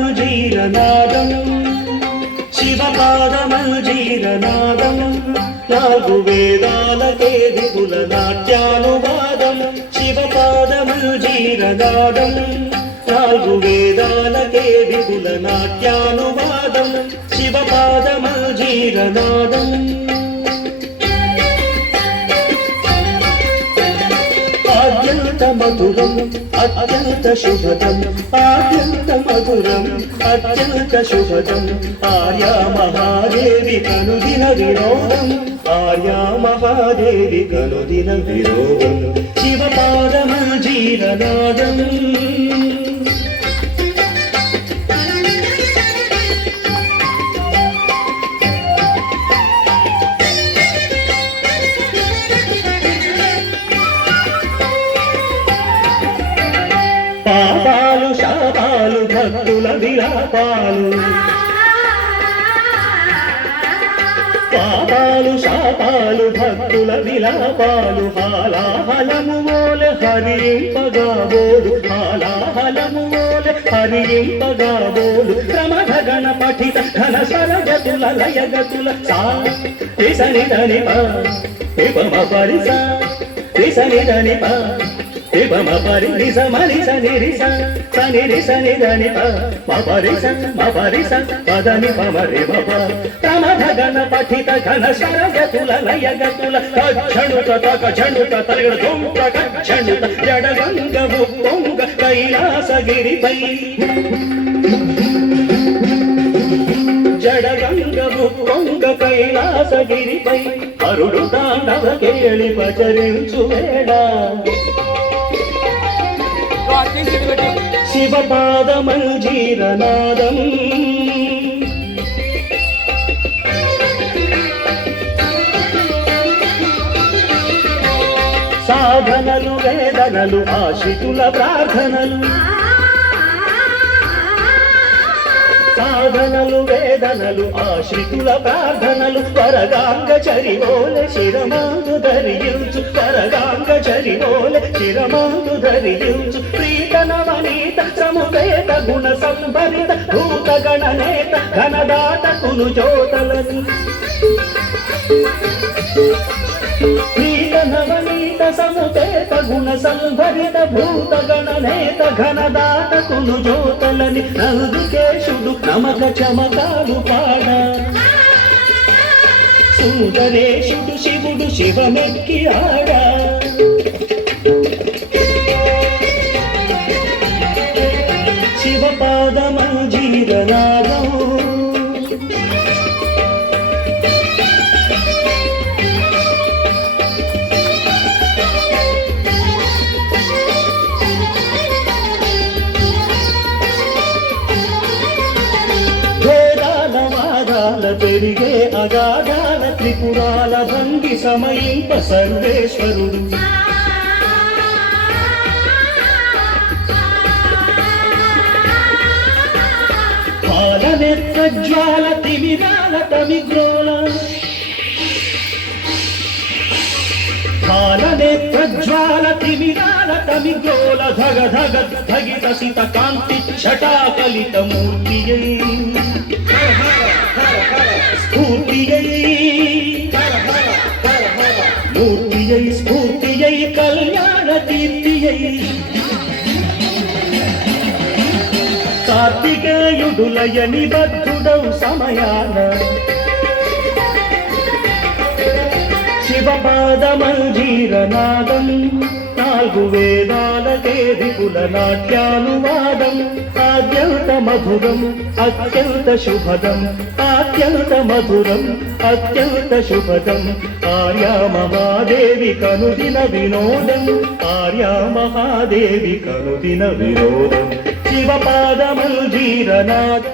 శివపాదమంజీరనాదం శివపాదమంజీరనాదం నాలుగు వేదాలకే విపుల నాట్యానువాదం శివపాదమంజీరనాదం నాలుగు వేదాలకే విపుల నాట్యానువాదం శివపాదమంజీరనాదం అత్యంత మధురం అత్యంత శుభదం అత్యంత మధురం అత్యంత శుభదం ఆర్యా మహాదేవి కనుదిన వినోదం ఆర్యా మహాదేవి కనుదిన వినోదం శివపాదమంజీరనాదం పాపాలు శాపాలు భక్తుల విలాపాలు పాపాలు శాపాలు భక్తుల విలాపాలు హాలాహలము మోలె హరింపగాబోలు హాలాహలము మోలె హరింపగాబోలు క్రమగణ పఠిత ఘన స్వరగతుల లయగతుల సా సని ధని పమ పరిస సని ధని పమ పరి నిస మని సని రిస సని రి సని ధని ప పరిస మ పరిస పదని పమ రి బప క్రమగణ పఠిత ఘన స్వరగతుల లయగతుల క్షణుత తక క్షణుత తరగడ దొంగ క్షణుత జడగంగ బొంగ కైలాసగిరిపై జడగంగ బొంగ కైలాసగిరిపై అరుడు తాండవ కేళి పచరించు వేళ శివపాదమంజీరనాదం సాధనలు వేదనలు ఆశ్రితుల ప్రార్థనలు సాధనలు వేదనలు ఆశ్రితుల ప్రార్థనలు పరగాంగ చరివోలె శిరమాదు ధరించు పరగాంగ చరివోలె శిరమాదు ధరించు ప్రీతనవనీత సమువేత గుణ సంభరిత భూత గణనేత ఘనదాత కును జ్యోతలని ప్రీతనవనీత సమువేత గుణ సంభరిత భూత గణనేత ఘనదాత కును జ్యోతలని నందికేశుడు నమక చమకాలు పాడ సుందరేశుడు శివుడు శివమెక్కి ఆడ శివపాదమంజీరనాదం పెరిగే అగాధాల త్రిపురాల భంగి సమయింప సర్వేశ్వరుడు పాలనేత్రజ్వాల తిమిరాల తమిగ్రోల పాలనేత్రజ్వాల తిమిరాల తమిగ్రోల ధగ ధగ ధగిత సిత కాంతి ఛటాకలిత మూర్తియై మూర్తియై స్ఫూర్తియై కళ్యాణ కీర్తియై కార్తికేయుడులయ నిబద్ధుడౌ సమయాన శివపాదమంజీరనాదం నాలుగు వేదాలకే విపుల నాట్యానువాదం ఆద్యంత మధురం అత్యంత శుభదం అత్యంత మధురం అత్యంత శుభదం ఆర్యా మహాదేవి కనుదిన వినోదం ఆర్యా మహాదేవి కనుదిన వినోదం శివపాదమంజీరనాథ్